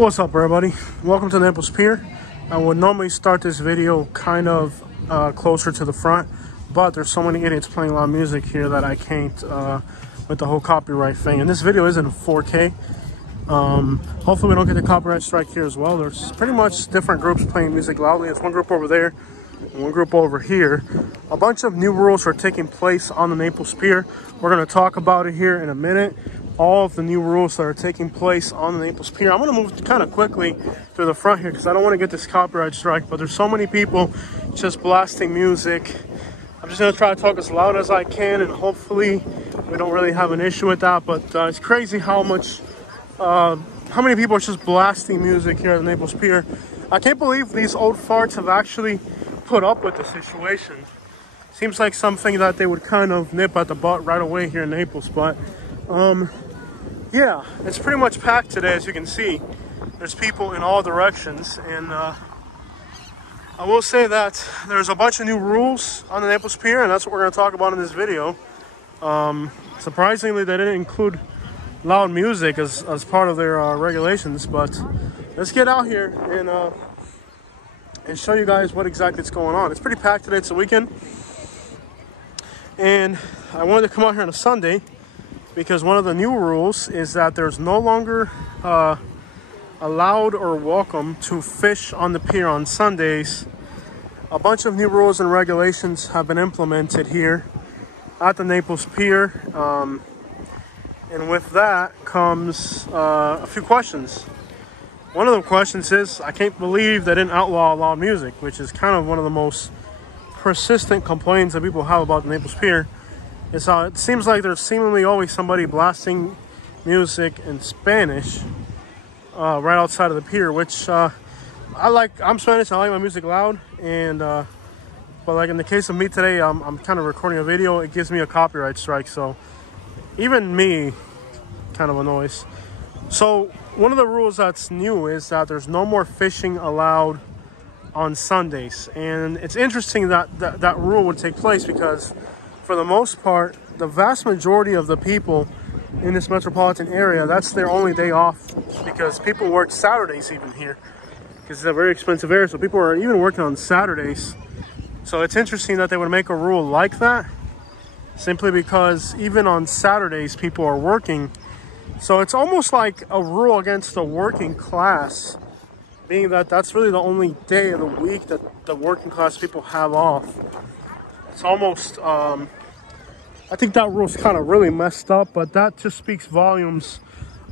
What's up, everybody? Welcome to Naples Pier. I would normally start this video kind of closer to the front, but there's so many idiots playing loud music here that I can't with the whole copyright thing. And this video isn't in 4K. Hopefully we don't get the copyright strike here as well. There's pretty much different groups playing music loudly. There's one group over there and one group over here. A bunch of new rules are taking place on the Naples Pier. We're going to talk about it here in a minute. All of the new rules that are taking place on the Naples Pier. I'm going to move kind of quickly through the front here because I don't want to get this copyright strike, but there's so many people just blasting music. I'm just going to try to talk as loud as I can, and hopefully we don't really have an issue with that. But it's crazy how many people are just blasting music here at the Naples Pier. I can't believe these old farts have actually put up with the situation. Seems like something that they would kind of nip at the butt right away here in Naples, but yeah, it's pretty much packed today, as you can see. There's people in all directions, and I will say that there's a bunch of new rules on the Naples Pier, and that's what we're going to talk about in this video. Surprisingly, they didn't include loud music as part of their regulations, but let's get out here and show you guys what exactly is going on. It's pretty packed today. It's a weekend, and I wanted to come out here on a Sunday because one of the new rules is that there's no longer allowed or welcome to fish on the pier on Sundays. A bunch of new rules and regulations have been implemented here at the Naples Pier, and with that comes a few questions. One of the questions is, I can't believe they didn't outlaw loud music, which is kind of one of the most persistent complaints that people have about the Naples Pier. Is how it seems like there's seemingly always somebody blasting music in Spanish right outside of the pier, which I'm Spanish, I like my music loud, and but like in the case of me today, I'm kind of recording a video. It gives me a copyright strike, so even me kind of annoys. So one of the rules that's new is that there's no more fishing allowed on Sundays, and it's interesting that that rule would take place because for the most part, the vast majority of the people in this metropolitan area, that's their only day off, because people work Saturdays even here because it's a very expensive area, so people are even working on Saturdays. So it's interesting that they would make a rule like that simply because even on Saturdays people are working. So it's almost like a rule against the working class, being that that's really the only day of the week that the working class people have off. It's almost I think that rule's kind of really messed up, but that just speaks volumes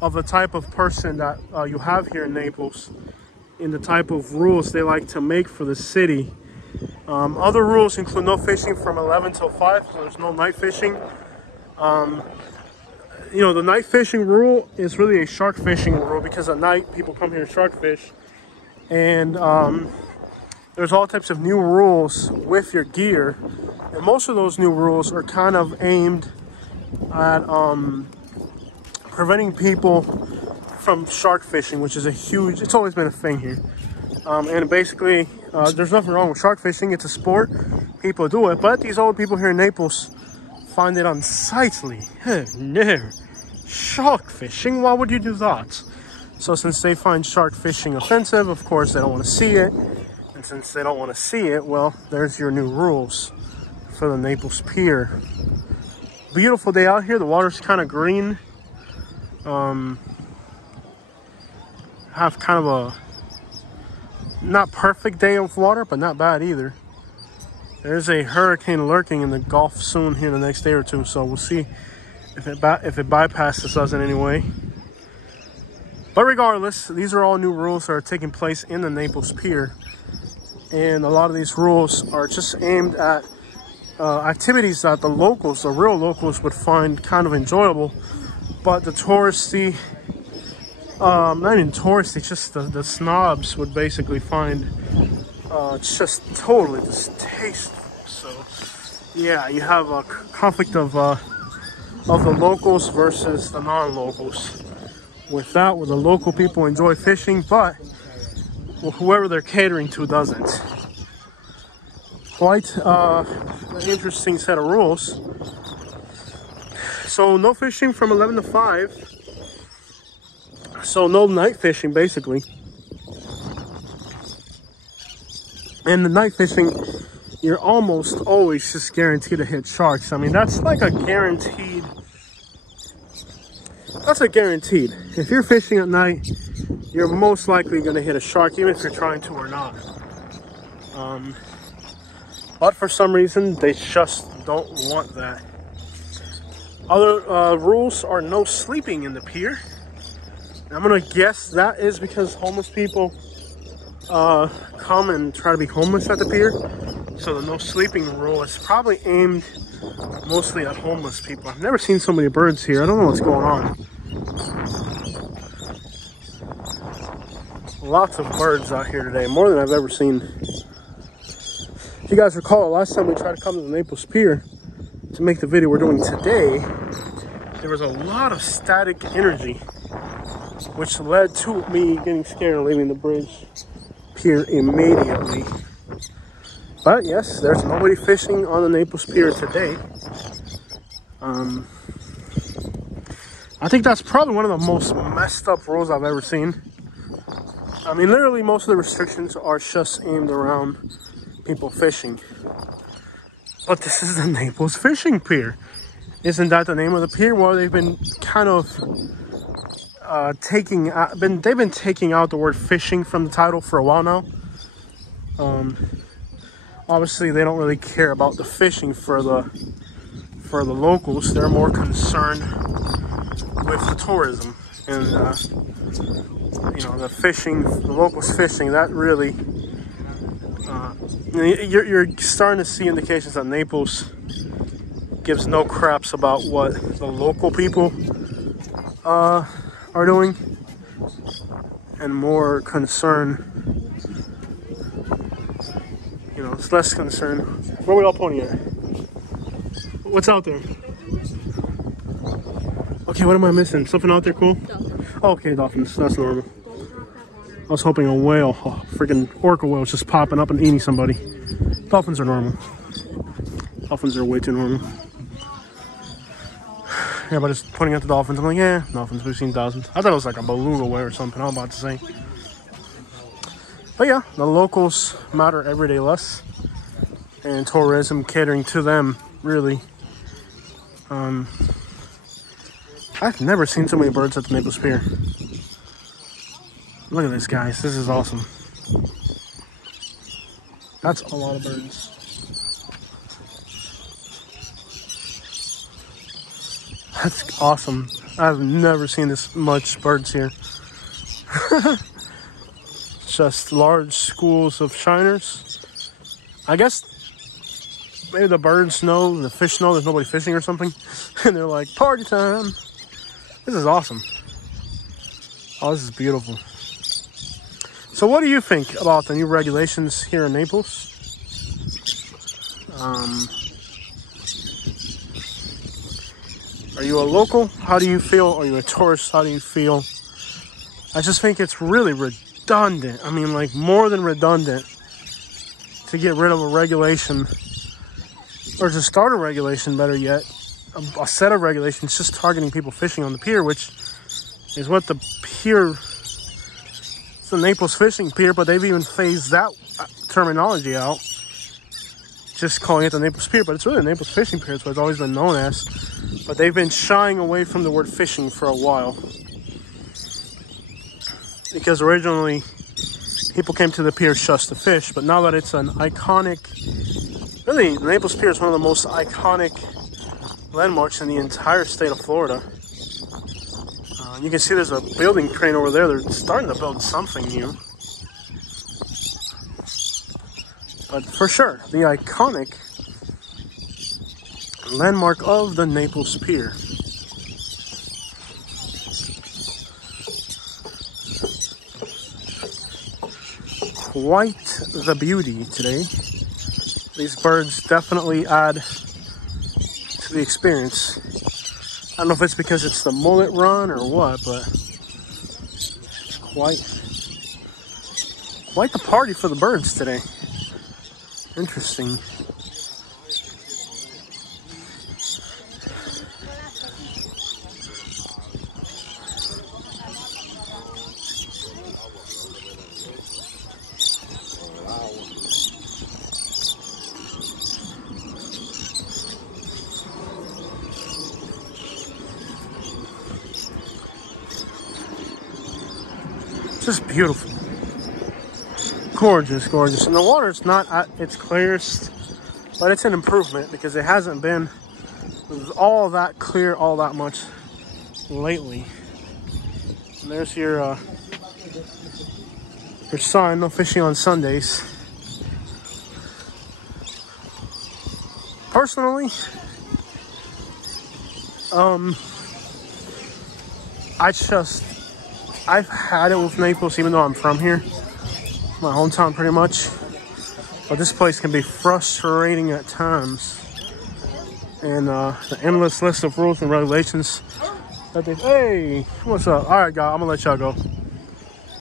of the type of person that you have here in Naples, in the type of rules they like to make for the city. Other rules include no fishing from 11 till 5, so there's no night fishing. You know, the night fishing rule is really a shark fishing rule because at night people come here to shark fish. And there's all types of new rules with your gear. And most of those new rules are kind of aimed at preventing people from shark fishing, which is it's always been a thing here. And basically, there's nothing wrong with shark fishing. It's a sport. People do it. But these old people here in Naples find it unsightly. No, shark fishing? Why would you do that? So since they find shark fishing offensive, of course, they don't want to see it. And since they don't want to see it, well, there's your new rules for the Naples Pier. Beautiful day out here. The water's kind of green. Have kind of a not perfect day of water, but not bad either. There's a hurricane lurking in the Gulf soon here the next day or two, so we'll see if it bypasses us in any way. But regardless, these are all new rules that are taking place in the Naples Pier, and a lot of these rules are just aimed at activities that the locals, the real locals, would find kind of enjoyable, but the touristy, not even touristy, just the snobs would basically find just totally distasteful. So yeah, you have a conflict of the locals versus the non-locals. With that, where the local people enjoy fishing, but whoever they're catering to doesn't. Quite an interesting set of rules. So no fishing from 11 to 5. So no night fishing, basically. And the night fishing, you're almost always just guaranteed to hit sharks. I mean, that's like a guaranteed. That's a guaranteed. If you're fishing at night, you're most likely going to hit a shark, even if you're trying to or not. But for some reason, they just don't want that. Other rules are no sleeping in the pier. I'm going to guess that is because homeless people come and try to be homeless at the pier. So the no sleeping rule is probably aimed mostly at homeless people. I've never seen so many birds here. I don't know what's going on. Lots of birds out here today, more than I've ever seen. If you guys recall, last time we tried to come to the Naples Pier to make the video we're doing today, there was a lot of static energy, which led to me getting scared and leaving the bridge pier immediately. But yes, there's nobody fishing on the Naples Pier today. I think that's probably one of the most messed up rules I've ever seen. I mean, literally most of the restrictions are just aimed around people fishing. But this is the Naples Fishing Pier. Isn't that the name of the pier? Well, they've been kind of taking out the word fishing from the title for a while now. Obviously, they don't really care about the fishing for the locals. They're more concerned with the tourism and you know, the fishing, the locals fishing. That really you're starting to see indications that Naples gives no craps about what the local people are doing, and more concern, you know, it's less concern. Where are we all pointing at? What's out there? Okay, what am I missing? Something out there cool? Dolphins. Oh, okay, dolphins. That's normal. I was hoping a whale, freaking orca whale, just popping up and eating somebody. Dolphins are normal. Dolphins are way too normal. Everybody's pointing at the dolphins. I'm like, yeah, dolphins. We've seen thousands. I thought it was like a beluga whale or something. I'm about to say. But yeah, the locals matter every day less, and tourism catering to them really. I've never seen so many birds at the Naples Pier. Look at this, guys. This is awesome. That's a lot of birds. That's awesome. I've never seen this much birds here. Just large schools of shiners. I guess maybe the birds know, the fish know there's nobody fishing or something. And they're like, party time. This is awesome. Oh, this is beautiful. So what do you think about the new regulations here in Naples? Are you a local? How do you feel? Are you a tourist? How do you feel? I just think it's really redundant. I mean, like, more than redundant to get rid of a regulation, or to start a regulation, better yet, a set of regulations just targeting people fishing on the pier, which is what the pier, it's the Naples Fishing Pier, but they've even phased that terminology out, just calling it the Naples Pier, but it's really the Naples Fishing Pier. It's what it's always been known as, but they've been shying away from the word fishing for a while, because originally people came to the pier just to fish, but now that it's an iconic, really, the Naples Pier is one of the most iconic landmarks in the entire state of Florida. You can see there's a building crane over there. They're starting to build something new. But for sure, the iconic landmark of the Naples Pier. Quite the beauty today. These birds definitely add to the experience. I don't know if it's because it's the mullet run or what, but it's quite the party for the birds today. Interesting. Just beautiful. Gorgeous, gorgeous. And the water is not at its clearest, but it's an improvement because it hasn't been all that clear all that much lately. And there's your sign, no fishing on Sundays. Personally, I've had it with Naples, even though I'm from here, my hometown pretty much. But this place can be frustrating at times. And the endless list of rules and regulations that they... Hey, what's up? All right, guys, I'm gonna let y'all go.